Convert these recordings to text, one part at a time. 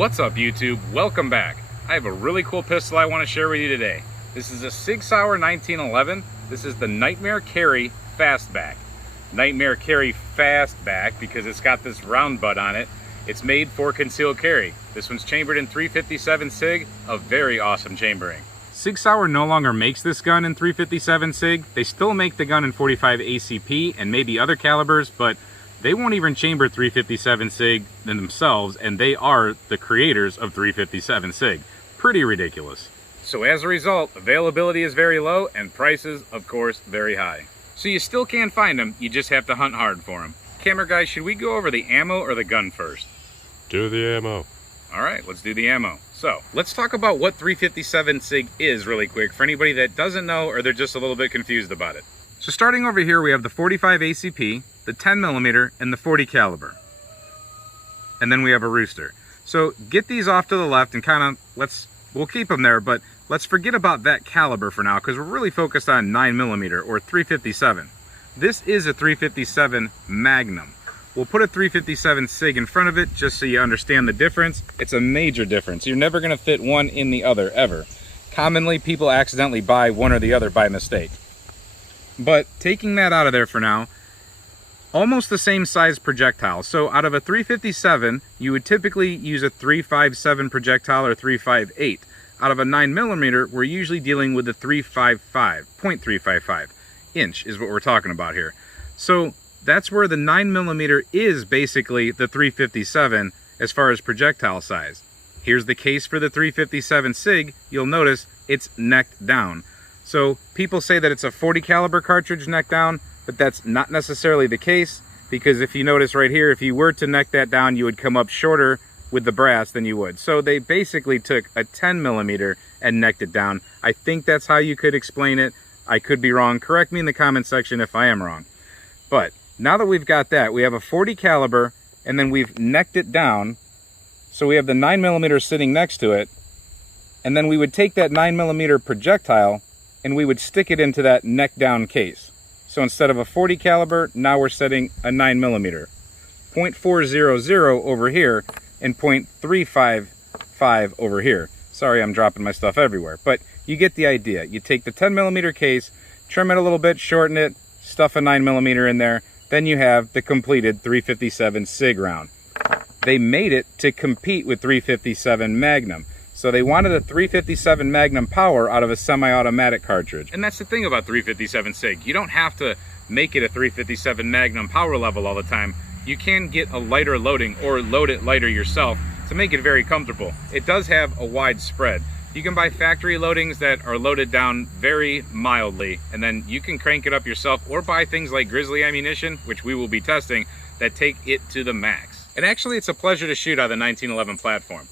What's up, YouTube? Welcome back. I have a really cool pistol I want to share with you today. This is a SIG Sauer 1911. This is the Nightmare Carry Fastback. Nightmare Carry Fastback because it's got this round butt on it. It's made for concealed carry. This one's chambered in 357 SIG, a very awesome chambering. SIG Sauer no longer makes this gun in 357 SIG. They still make the gun in 45 ACP and maybe other calibers, but they won't even chamber 357 SIG themselves, and they are the creators of 357 SIG. Pretty ridiculous. So as a result, availability is very low and prices, of course, very high. So you still can find them, you just have to hunt hard for them. Camera guys, should we go over the ammo or the gun first? Do the ammo. All right, let's do the ammo. So let's talk about what 357 SIG is really quick for anybody that doesn't know or they're just a little bit confused about it. So starting over here, we have the 45 ACP, the 10mm, and the 40 caliber. And then we have a rooster. So get these off to the left and kind of, we'll keep them there, but let's forget about that caliber for now because we're really focused on 9mm or 357. This is a 357 Magnum. We'll put a 357 SIG in front of it just so you understand the difference. It's a major difference. You're never going to fit one in the other, ever. Commonly, people accidentally buy one or the other by mistake. But taking that out of there for now, almost the same size projectile. So out of a 357, you would typically use a 357 projectile or 358. Out of a 9mm, we're usually dealing with a 355, 0.355 inch is what we're talking about here. So that's where the 9mm is basically the 357 as far as projectile size. Here's the case for the 357 SIG. You'll notice it's necked down. So people say that it's a 40 caliber cartridge neck down, but that's not necessarily the case, because if you notice right here, if you were to neck that down, you would come up shorter with the brass than you would. So they basically took a 10mm and necked it down. I think that's how you could explain it. I could be wrong. Correct me in the comment section if I am wrong. But now that we've got that, we have a 40 caliber and then we've necked it down. So we have the 9mm sitting next to it. And then we would take that 9mm projectile and we would stick it into that neck down case. So instead of a 40 caliber, now we're setting a 9mm. 0.400 over here and 0.355 over here. Sorry, I'm dropping my stuff everywhere, but you get the idea. You take the 10mm case, trim it a little bit, shorten it, stuff a 9mm in there, then you have the completed 357 SIG round. They made it to compete with 357 Magnum. So they wanted a 357 Magnum power out of a semi-automatic cartridge. And that's the thing about 357 SIG. You don't have to make it a 357 Magnum power level all the time. You can get a lighter loading or load it lighter yourself to make it very comfortable. It does have a wide spread. You can buy factory loadings that are loaded down very mildly, and then you can crank it up yourself or buy things like Grizzly ammunition, which we will be testing, that take it to the max. And actually, it's a pleasure to shoot out of the 1911 platform.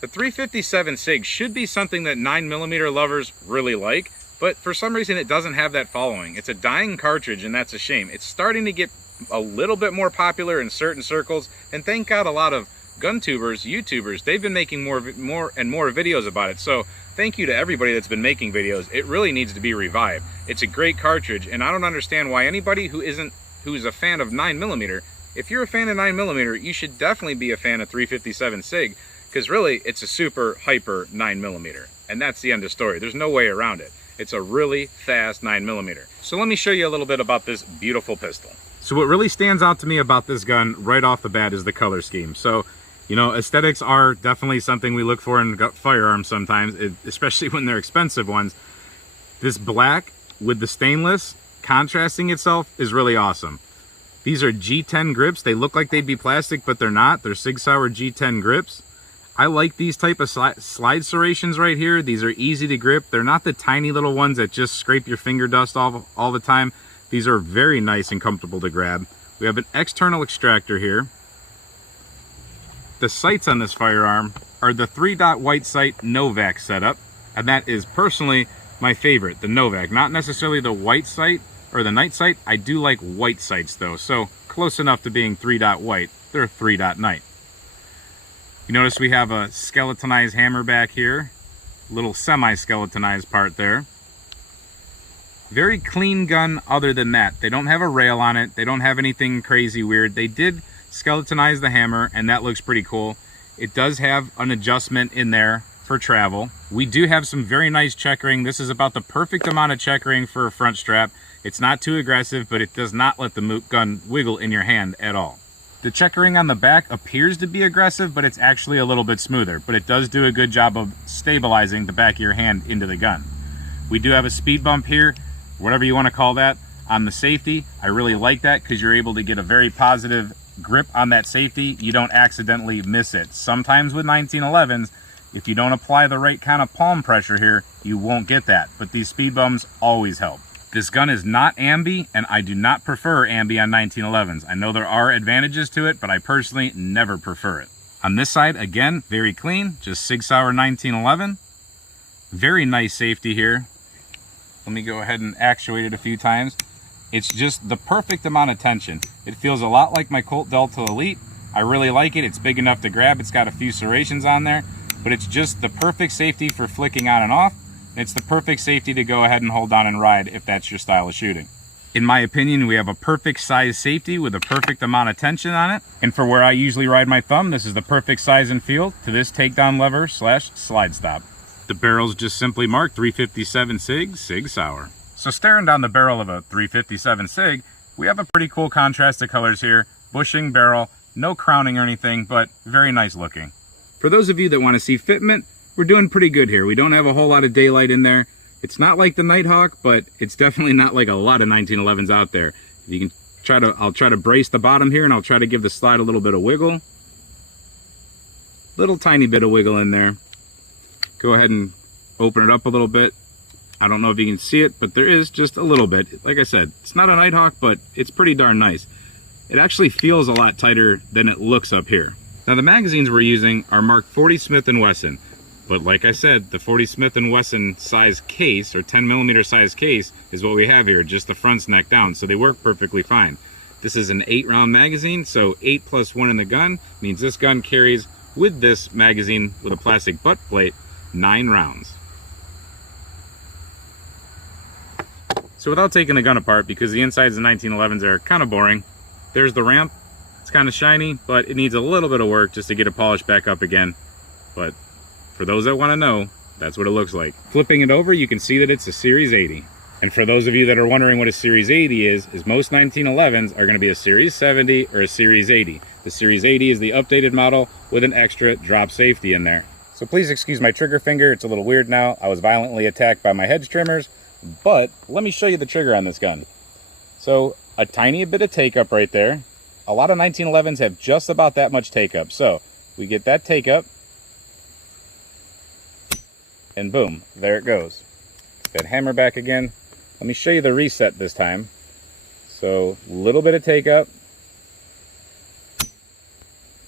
The 357 SIG should be something that 9mm lovers really like, but for some reason it doesn't have that following. It's a dying cartridge, and that's a shame. It's starting to get a little bit more popular in certain circles, and thank God a lot of gun tubers, YouTubers, they've been making more and more videos about it. So thank you to everybody that's been making videos. It really needs to be revived. It's a great cartridge, and I don't understand why anybody who's a fan of 9mm, if you're a fan of 9mm, you should definitely be a fan of 357 SIG, because really it's a super hyper 9mm, and that's the end of story. There's no way around it. It's a really fast 9mm. So let me show you a little bit about this beautiful pistol. So what really stands out to me about this gun right off the bat is the color scheme. So, you know, aesthetics are definitely something we look for in firearms sometimes, especially when they're expensive ones. This black with the stainless contrasting itself is really awesome. These are G10 grips. They look like they'd be plastic, but they're not. They're SIG Sauer G10 grips. I like these type of slide serrations right here. These are easy to grip. They're not the tiny little ones that just scrape your finger dust off all the time. These are very nice and comfortable to grab. We have an external extractor here. The sights on this firearm are the 3-dot white sight Novak setup, and that is personally my favorite, the Novak. Not necessarily the white sight or the night sight. I do like white sights though, so close enough to being 3-dot white. They're 3-dot night. You notice we have a skeletonized hammer back here, little semi-skeletonized part there. Very clean gun other than that. They don't have a rail on it. They don't have anything crazy weird. They did skeletonize the hammer, and that looks pretty cool. It does have an adjustment in there for travel. We do have some very nice checkering. This is about the perfect amount of checkering for a front strap. It's not too aggressive, but it does not let the gun wiggle in your hand at all. The checkering on the back appears to be aggressive, but it's actually a little bit smoother, but it does do a good job of stabilizing the back of your hand into the gun. We do have a speed bump here, whatever you want to call that, on the safety. I really like that because you're able to get a very positive grip on that safety. You don't accidentally miss it. Sometimes with 1911s, if you don't apply the right kind of palm pressure here, you won't get that, but these speed bumps always help. This gun is not ambi, and I do not prefer ambi on 1911s. I know there are advantages to it, but I personally never prefer it. On this side, again, very clean, just Sig Sauer 1911. Very nice safety here. Let me go ahead and actuate it a few times. It's just the perfect amount of tension. It feels a lot like my Colt Delta Elite. I really like it. It's big enough to grab. It's got a few serrations on there, but it's just the perfect safety for flicking on and off. It's the perfect safety to go ahead and hold down and ride if that's your style of shooting. In my opinion, we have a perfect size safety with a perfect amount of tension on it. And for where I usually ride my thumb, this is the perfect size and feel to this takedown lever / slide stop. The barrel's just simply marked 357 SIG, Sig Sauer. So staring down the barrel of a 357 SIG, we have a pretty cool contrast of colors here. Bushing barrel, no crowning or anything, but very nice looking. For those of you that want to see fitment, we're doing pretty good here. We don't have a whole lot of daylight in there. It's not like the Nighthawk, but it's definitely not like a lot of 1911s out there. If you can I'll try to brace the bottom here, and I'll try to give the slide a little bit of wiggle. Little tiny bit of wiggle in there. Go ahead and open it up a little bit. I don't know if you can see it, but there is just a little bit. Like I said, it's not a Nighthawk, but it's pretty darn nice. It actually feels a lot tighter than it looks up here. Now the magazines we're using are marked 40 Smith & Wesson. But like I said, the 40 Smith & Wesson size case, or 10mm size case, is what we have here, just the front's neck down, so they work perfectly fine. This is an 8-round magazine, so 8 + 1 in the gun means this gun carries, with this magazine with a plastic butt plate, 9 rounds. So without taking the gun apart, because the insides of 1911s are kind of boring, there's the ramp. It's kind of shiny, but it needs a little bit of work just to get it polished back up again. But for those that want to know, that's what it looks like. Flipping it over, you can see that it's a Series 80. And for those of you that are wondering what a Series 80 is most 1911s are going to be a Series 70 or a Series 80. The Series 80 is the updated model with an extra drop safety in there. So please excuse my trigger finger, it's a little weird now. I was violently attacked by my hedge trimmers, but let me show you the trigger on this gun. So a tiny bit of take up right there. A lot of 1911s have just about that much take up. So we get that take up, and boom, there it goes. That hammer back again. Let me show you the reset this time. So a little bit of take up,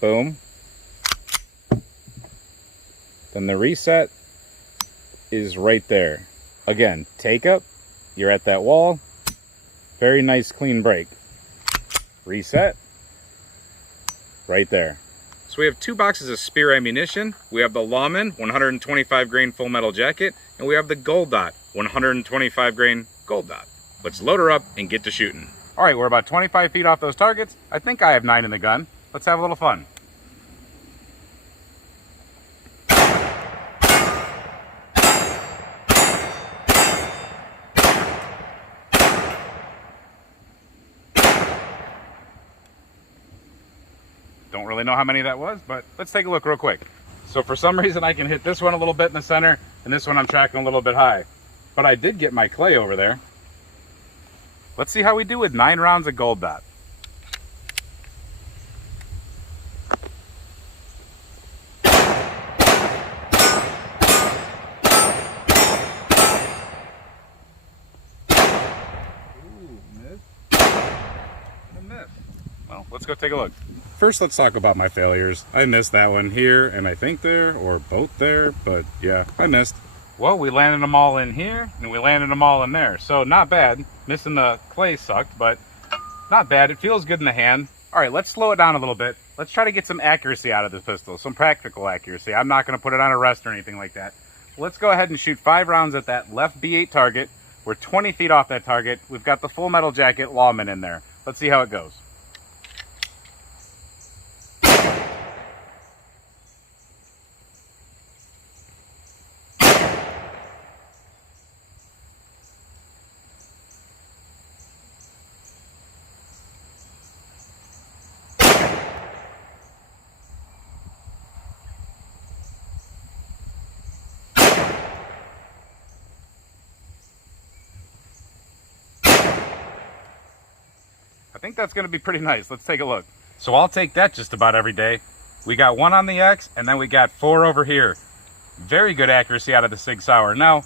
boom. Then the reset is right there. Again, take up, you're at that wall. Very nice clean break. Reset, right there. So we have 2 boxes of Spear ammunition. We have the Lawman 125 grain full metal jacket, and we have the Gold Dot 125 grain Gold Dot. Let's load her up and get to shooting. All right, we're about 25 feet off those targets. I think I have 9 in the gun. Let's have a little fun. Don't really know how many that was, but let's take a look real quick. So for some reason I can hit this one a little bit in the center, and this one I'm tracking a little bit high. But I did get my clay over there. Let's see how we do with 9 rounds of Gold Dot. Well, let's go take a look. First, let's talk about my failures. I missed that one here, and I think there, or both there, but yeah, I missed. Well, we landed them all in here, and we landed them all in there, so not bad. Missing the clay sucked, but not bad. It feels good in the hand. All right, let's slow it down a little bit. Let's try to get some accuracy out of this pistol, some practical accuracy. I'm not gonna put it on a rest or anything like that. Let's go ahead and shoot 5 rounds at that left B8 target. We're 20 feet off that target. We've got the full metal jacket Lawman in there. Let's see how it goes. I think that's going to be pretty nice. Let's take a look. So I'll take that just about every day. We got 1 on the X, and then we got 4 over here. Very good accuracy out of the SIG Sauer. Now,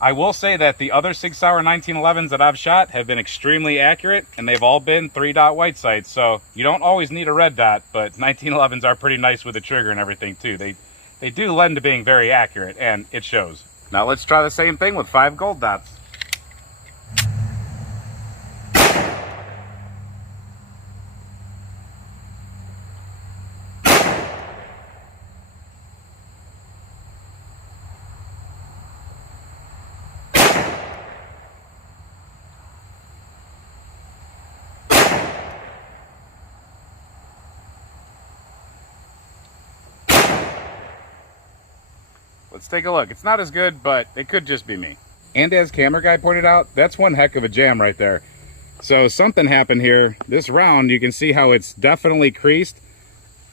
I will say that the other SIG Sauer 1911s that I've shot have been extremely accurate, and they've all been 3-dot white sights, so you don't always need a red dot, but 1911s are pretty nice with the trigger and everything too. They do lend to being very accurate, and it shows. Now let's try the same thing with 5 gold dots. Let's take a look. It's not as good, but it could just be me. And as Camera Guy pointed out, that's one heck of a jam right there. So something happened here. This round, you can see how it's definitely creased.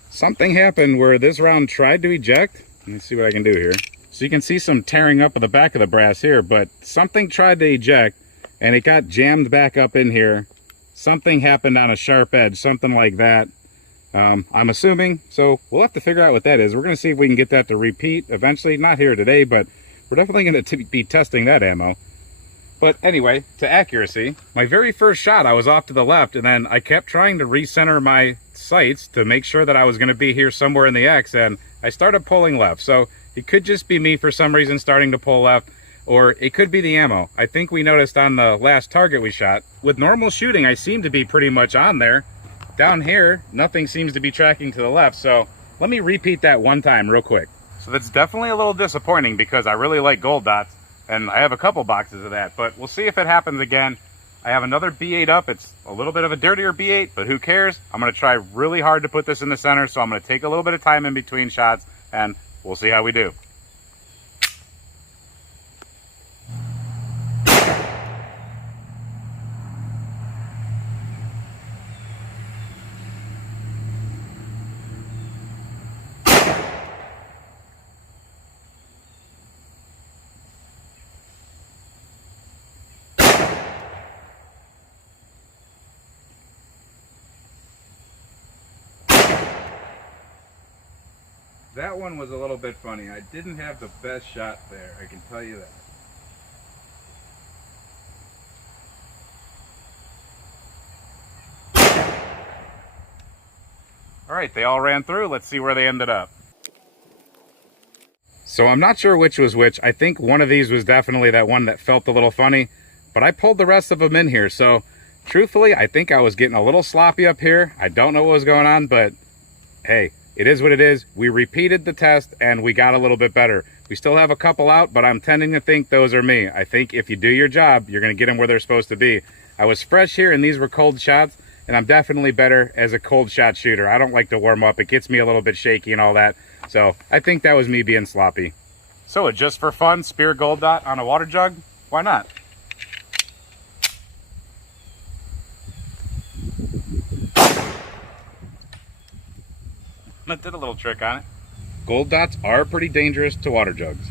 Something happened where this round tried to eject. Let me see what I can do here. So you can see some tearing up of the back of the brass here, but something tried to eject and it got jammed back up in here. Something happened on a sharp edge, something like that. I'm assuming, so we'll have to figure out what that is. We're going to see if we can get that to repeat eventually. Not here today, but we're definitely going to be testing that ammo. But anyway, to accuracy, my very first shot, I was off to the left, and then I kept trying to recenter my sights to make sure that I was going to be here somewhere in the X, and I started pulling left. So it could just be me for some reason starting to pull left, or it could be the ammo. I think we noticed on the last target we shot, with normal shooting, I seem to be pretty much on there. Down here, nothing seems to be tracking to the left, so let me repeat that one time real quick. So that's definitely a little disappointing because I really like gold dots, and I have a couple boxes of that, but we'll see if it happens again. I have another B8 up. It's a little bit of a dirtier B8, but who cares? I'm going to try really hard to put this in the center, so I'm going to take a little bit of time in between shots, and we'll see how we do. That one was a little bit funny. I didn't have the best shot there, I can tell you that. All right, they all ran through. Let's see where they ended up. So I'm not sure which was which. I think one of these was definitely that one that felt a little funny, but I pulled the rest of them in here. So truthfully, I think I was getting a little sloppy up here. I don't know what was going on, but hey, it is what it is. We repeated the test and we got a little bit better. We still have a couple out, but I'm tending to think those are me. I think if you do your job, you're going to get them where they're supposed to be. I was fresh here and these were cold shots, and I'm definitely better as a cold shot shooter. I don't like to warm up. It gets me a little bit shaky and all that. So I think that was me being sloppy. So just for fun, spear gold dot on a water jug? Why not? That did a little trick on it. Gold dots are pretty dangerous to water jugs.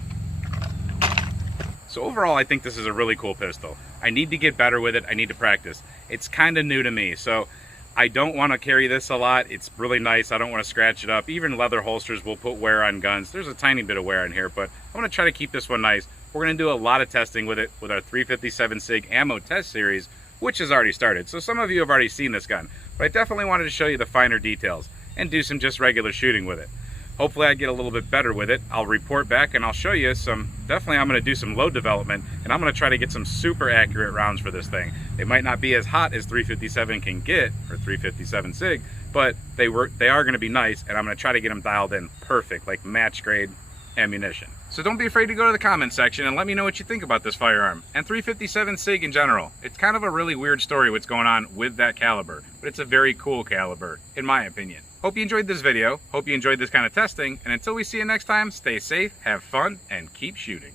So overall, I think this is a really cool pistol. I need to get better with it. I need to practice. It's kind of new to me, so I don't want to carry this a lot. It's really nice. I don't want to scratch it up. Even leather holsters will put wear on guns. There's a tiny bit of wear in here, but I'm going to try to keep this one nice. We're going to do a lot of testing with it with our 357 SIG ammo test series, which has already started. So some of you have already seen this gun, but I definitely wanted to show you the finer details and do some just regular shooting with it. Hopefully I get a little bit better with it. I'll report back and I'll show you some, definitely I'm going to do some load development, and I'm going to try to get some super accurate rounds for this thing. They might not be as hot as 357 can get, or 357 SIG, but they are going to be nice, and I'm going to try to get them dialed in perfect, like match grade ammunition. So don't be afraid to go to the comment section and let me know what you think about this firearm and 357 SIG in general. It's kind of a really weird story what's going on with that caliber, but it's a very cool caliber, in my opinion. Hope you enjoyed this video. Hope you enjoyed this kind of testing. And until we see you next time, stay safe, have fun, and keep shooting.